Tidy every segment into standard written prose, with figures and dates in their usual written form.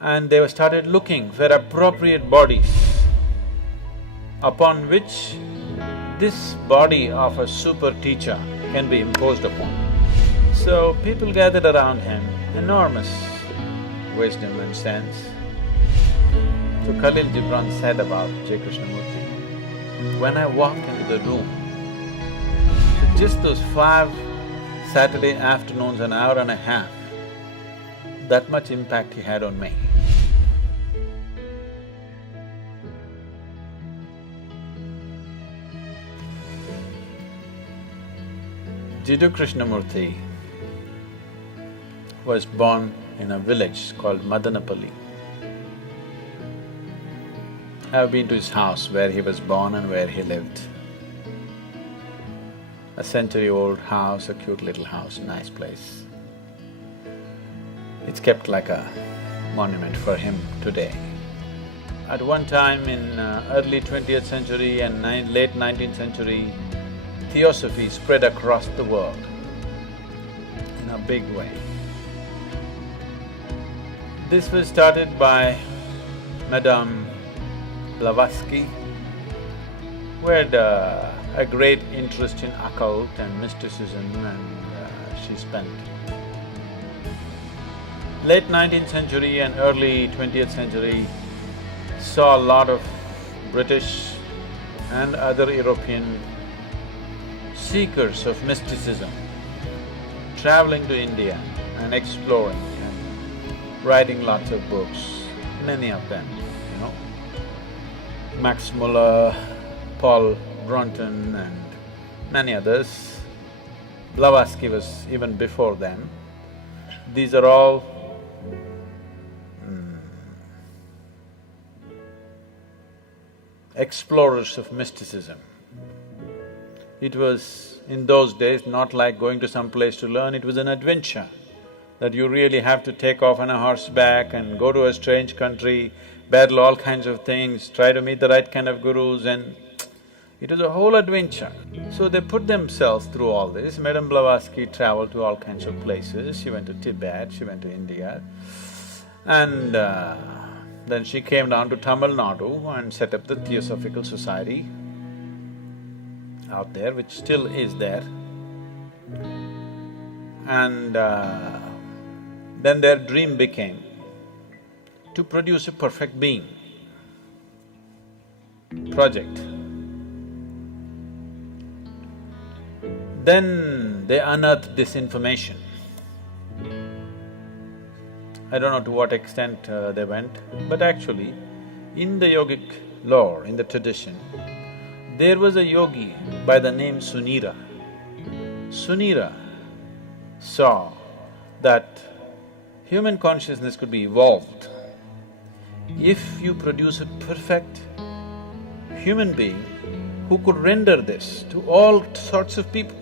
and they started looking for appropriate bodies upon which this body of a super teacher can be imposed upon. So people gathered around him, enormous wisdom and sense. So Khalil Gibran said about Jiddu Krishnamurti, when I walked into the room, just those 5 Saturday afternoons, an hour and a half, that much impact he had on me. Jiddu Krishnamurti was born in a village called Madanapalli. I've been to his house where he was born and where he lived. A century-old house, a cute little house, nice place. It's kept like a monument for him today. At one time in early 20th century and late 19th century, Theosophy spread across the world in a big way. This was started by Madame Blavatsky, who had a great interest in occult and mysticism, and she spent late 19th century and early 20th century saw a lot of British and other European seekers of mysticism traveling to India and exploring and writing lots of books, many of them, you know. Max Muller, Paul Brunton and many others. Blavatsky was even before them. These are all explorers of mysticism. It was, in those days, not like going to some place to learn, it was an adventure that you really have to take off on a horseback and go to a strange country, battle all kinds of things, try to meet the right kind of gurus, and it was a whole adventure. So they put themselves through all this. Madame Blavatsky traveled to all kinds of places. She went to Tibet, she went to India, and then she came down to Tamil Nadu and set up the Theosophical Society out there, which still is there. And then their dream became to produce a perfect being project. Then they unearthed this information. I don't know to what extent they went, but actually, in the yogic lore, in the tradition, there was a yogi by the name Sunira. Sunira saw that human consciousness could be evolved if you produce a perfect human being who could render this to all sorts of people.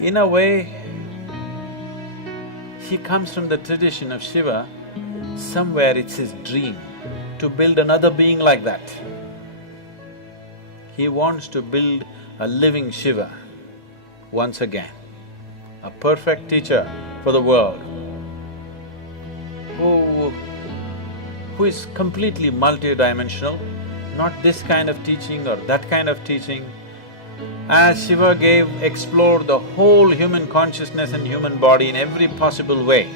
In a way, he comes from the tradition of Shiva. Somewhere it's his dream to build another being like that. He wants to build a living Shiva once again, a perfect teacher for the world, who is completely multidimensional, not this kind of teaching or that kind of teaching. As Shiva explored the whole human consciousness and human body in every possible way,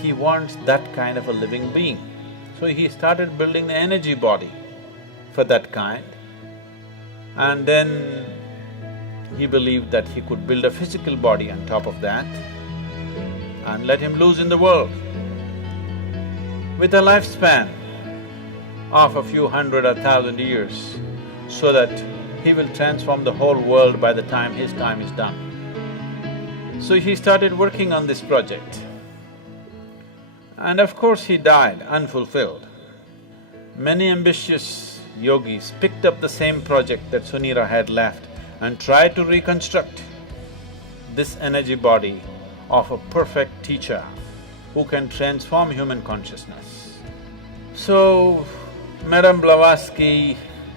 he wants that kind of a living being. So he started building the energy body for that kind, and then he believed that he could build a physical body on top of that and let him loose in the world with a lifespan of a few hundred or thousand years, so that he will transform the whole world by the time his time is done. So he started working on this project. And of course he died unfulfilled. Many ambitious yogis picked up the same project that Sunira had left and tried to reconstruct this energy body of a perfect teacher who can transform human consciousness. So, Madame Blavatsky,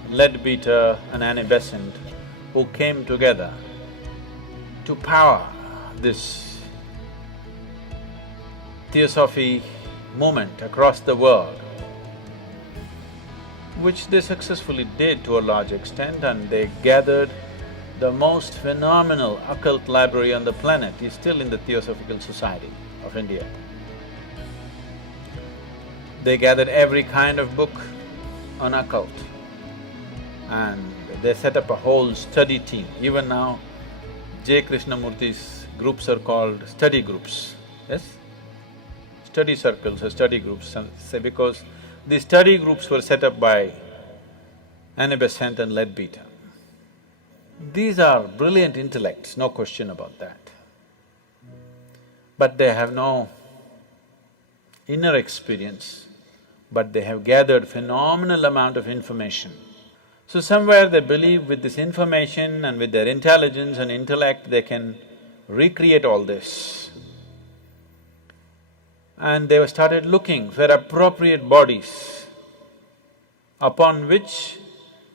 Leadbeater and Annie Besant, who came together to power this theosophy movement across the world, which they successfully did to a large extent, and they gathered the most phenomenal occult library on the planet is still in the Theosophical Society of India. They gathered every kind of book on occult and they set up a whole study team. Even now, Jiddu Krishnamurti's groups are called study groups, yes? Study circles or study groups, say because these study groups were set up by Anibescent and Leadbeater. These are brilliant intellects, no question about that. But they have no inner experience, but they have gathered phenomenal amount of information. So somewhere they believe with this information and with their intelligence and intellect, they can recreate all this. And they started looking for appropriate bodies upon which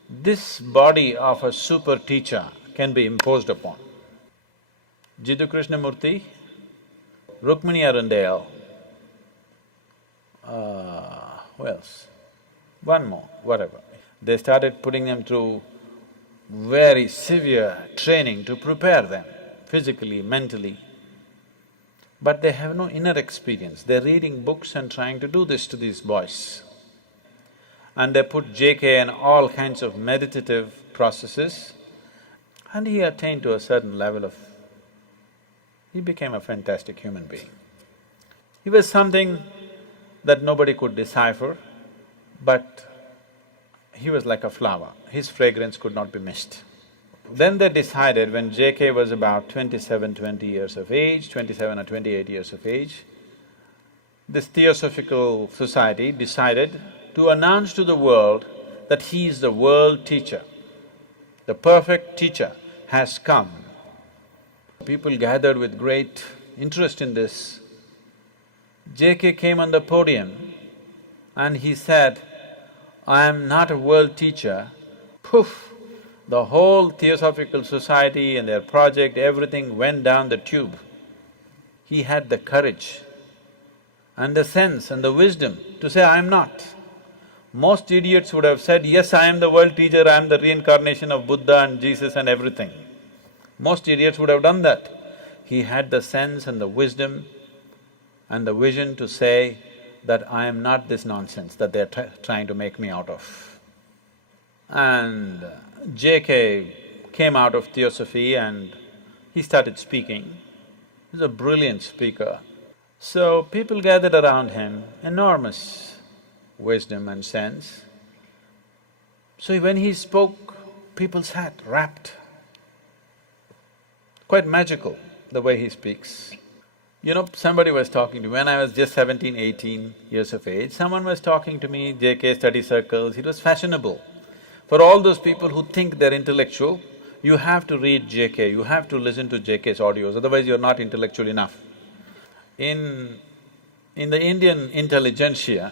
this body of a super teacher can be imposed upon. Jiddu Krishnamurti, Rukmini Arundale, who else? One more, whatever. They started putting them through very severe training to prepare them physically, mentally. But they have no inner experience. They're reading books and trying to do this to these boys. And they put JK in all kinds of meditative processes, and he attained to a certain level of… he became a fantastic human being. He was something that nobody could decipher, but he was like a flower, his fragrance could not be missed. Then they decided, when JK was about 20 years of age, 27 or 28 years of age, this Theosophical Society decided to announce to the world that he is the world teacher. The perfect teacher has come. People gathered with great interest in this. JK came on the podium and he said, "I am not a world teacher." Poof! The whole Theosophical Society and their project, everything went down the tube. He had the courage and the sense and the wisdom to say, "I am not." Most idiots would have said, "Yes, I am the world teacher, I am the reincarnation of Buddha and Jesus and everything." Most idiots would have done that. He had the sense and the wisdom and the vision to say that I am not this nonsense that they're trying to make me out of. And JK came out of Theosophy and he started speaking. He's a brilliant speaker. So people gathered around him, enormous wisdom and sense. So when he spoke, people sat rapt. Quite magical, the way he speaks. You know, somebody was talking to me, when I was just 17, 18 years of age, someone was talking to me, JK study circles, it was fashionable. For all those people who think they're intellectual, you have to read JK, you have to listen to JK's audios, otherwise you're not intellectual enough. In the Indian intelligentsia,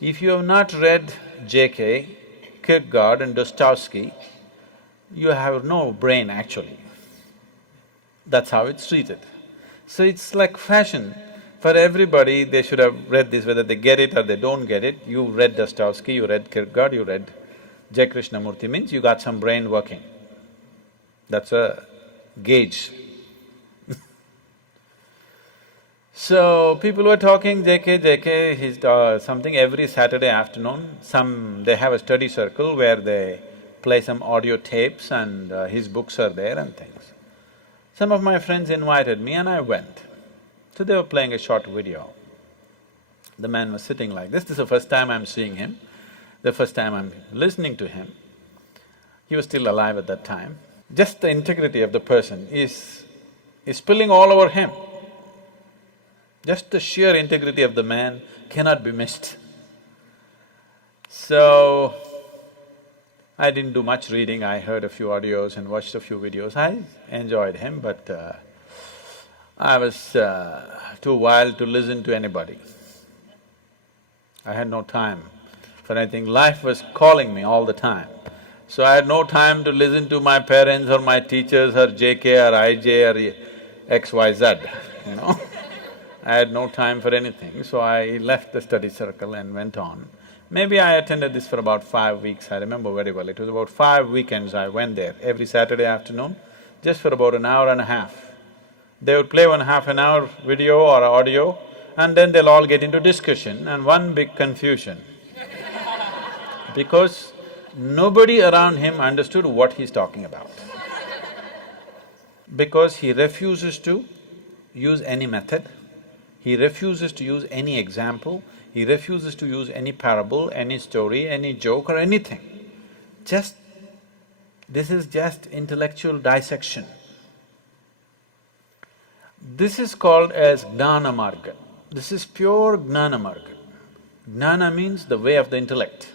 if you have not read JK, Kierkegaard and Dostoevsky, you have no brain actually. That's how it's treated. So it's like fashion. For everybody, they should have read this, whether they get it or they don't get it. You read Dostoevsky, you read Kierkegaard, you read Jiddu Krishnamurti, means you got some brain working. That's a gauge. So, people were talking, JK, he's something every Saturday afternoon, they have a study circle where they play some audio tapes and his books are there and things. Some of my friends invited me and I went. So they were playing a short video. The man was sitting like this is the first time I'm seeing him, the first time I'm listening to him. He was still alive at that time. Just the integrity of the person is spilling all over him. Just the sheer integrity of the man cannot be missed. So, I didn't do much reading, I heard a few audios and watched a few videos. I enjoyed him, but I was too wild to listen to anybody. I had no time for anything. Life was calling me all the time. So I had no time to listen to my parents or my teachers or JK or IJ or XYZ, you know. I had no time for anything, so I left the study circle and went on. Maybe I attended this for about 5 weeks, I remember very well. It was about 5 weekends I went there, every Saturday afternoon, just for about an hour and a half. They would play one half an hour video or audio, and then they'll all get into discussion and one big confusion. Because nobody around him understood what he's talking about. Because he refuses to use any method, he refuses to use any example, he refuses to use any parable, any story, any joke or anything. This is just intellectual dissection. This is called as Gnana Marga. This is pure Gnana Marga. Gnana means the way of the intellect.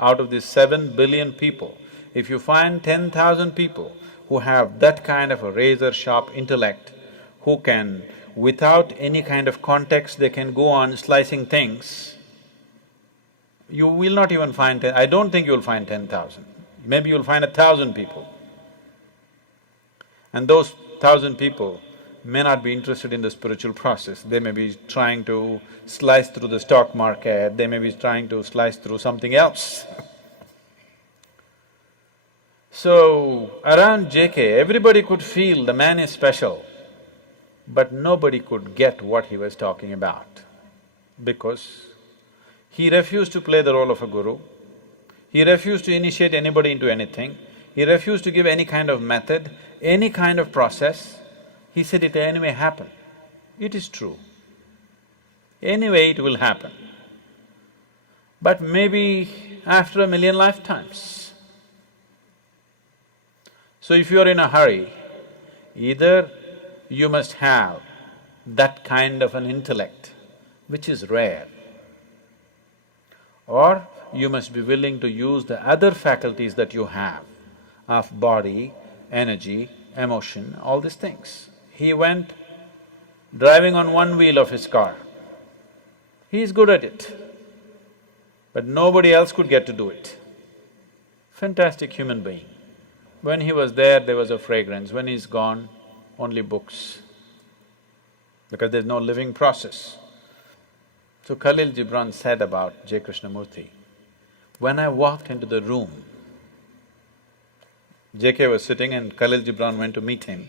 Out of these 7 billion people, if you find 10,000 people who have that kind of a razor-sharp intellect, who can, without any kind of context, they can go on slicing things, you will not even find I don't think you'll find 10,000. Maybe you'll find 1,000 people. And those 1,000 people may not be interested in the spiritual process, they may be trying to slice through the stock market, they may be trying to slice through something else. So, around JK, everybody could feel the man is special, but nobody could get what he was talking about, because he refused to play the role of a guru, he refused to initiate anybody into anything, he refused to give any kind of method, any kind of process. He said it anyway happen. It is true. Anyway it will happen. But maybe after 1,000,000 lifetimes. So if you're in a hurry, either you must have that kind of an intellect, which is rare, or you must be willing to use the other faculties that you have of body, energy, emotion, all these things. He went driving on one wheel of his car. He is good at it, but nobody else could get to do it. Fantastic human being. When he was there was a fragrance, when he's gone, only books, because there's no living process. So Khalil Gibran said about J. Krishnamurti, when I walked into the room, JK was sitting and Khalil Gibran went to meet him.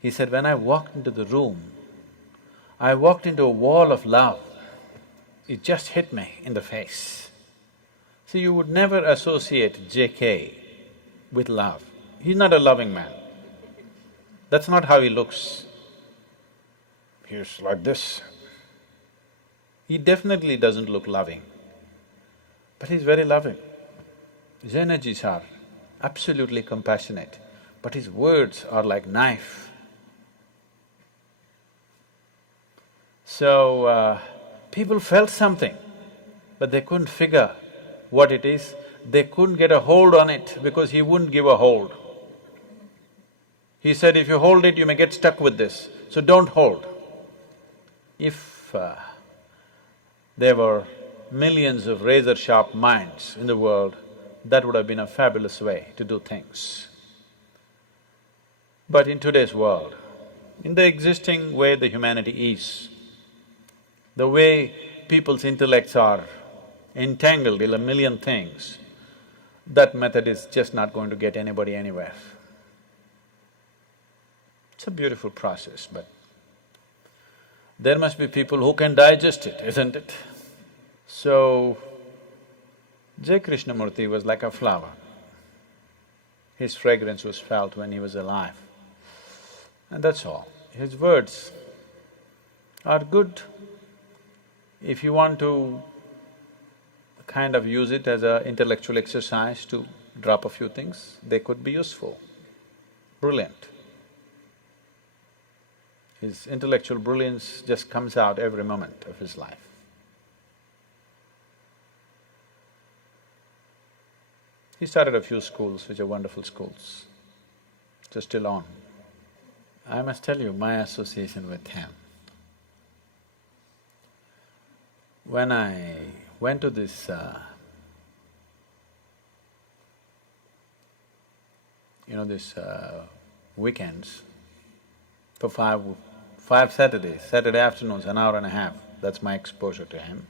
He said, when I walked into the room, I walked into a wall of love. It just hit me in the face. See, you would never associate JK with love. He's not a loving man. That's not how he looks. He's like this. He definitely doesn't look loving, but he's very loving. His energies are absolutely compassionate, but his words are like knife. So, people felt something, but they couldn't figure what it is. They couldn't get a hold on it because he wouldn't give a hold. He said, if you hold it, you may get stuck with this, so don't hold. If there were millions of razor-sharp minds in the world, that would have been a fabulous way to do things. But in today's world, in the existing way the humanity is, the way people's intellects are entangled in 1,000,000 things, that method is just not going to get anybody anywhere. It's a beautiful process, but there must be people who can digest it, isn't it? So, J. Krishnamurti was like a flower. His fragrance was felt when he was alive, and that's all. His words are good. If you want to kind of use it as an intellectual exercise to drop a few things, they could be useful, brilliant. His intellectual brilliance just comes out every moment of his life. He started a few schools, which are wonderful schools, which are still on. I must tell you my association with him. When I went to this, these weekends for 5 Saturdays, Saturday afternoons, an hour and a half, that's my exposure to him.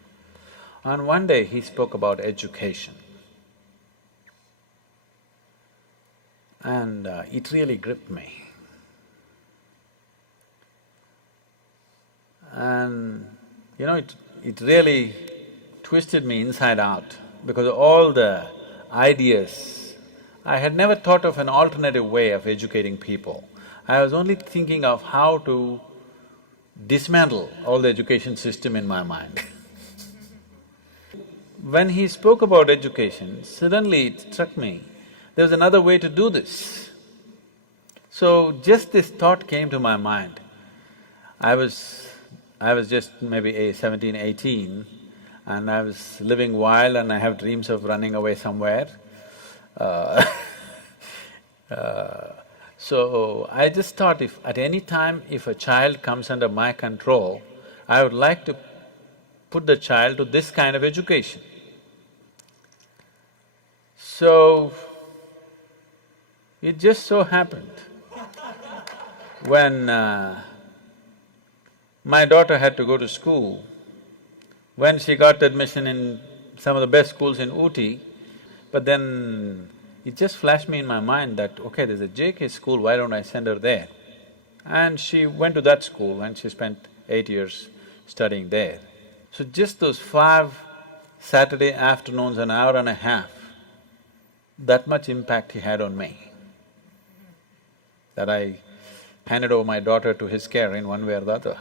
And one day he spoke about education. And it really gripped me. And it really twisted me inside out because all the ideas, I had never thought of an alternative way of educating people. I was only thinking of how to dismantle all the education system in my mind. When he spoke about education, suddenly it struck me, there's another way to do this. So just this thought came to my mind. I was just maybe 17, 18, and I was living wild and I have dreams of running away somewhere. So I just thought if at any time if a child comes under my control, I would like to put the child to this kind of education. So, it just so happened, when my daughter had to go to school, when she got admission in some of the best schools in Ooty, but then it just flashed me in my mind that, okay, there's a JK school, why don't I send her there? And she went to that school and she spent 8 years studying there. So just those 5 Saturday afternoons, an hour and a half, that much impact he had on me, that I handed over my daughter to his care in one way or the other.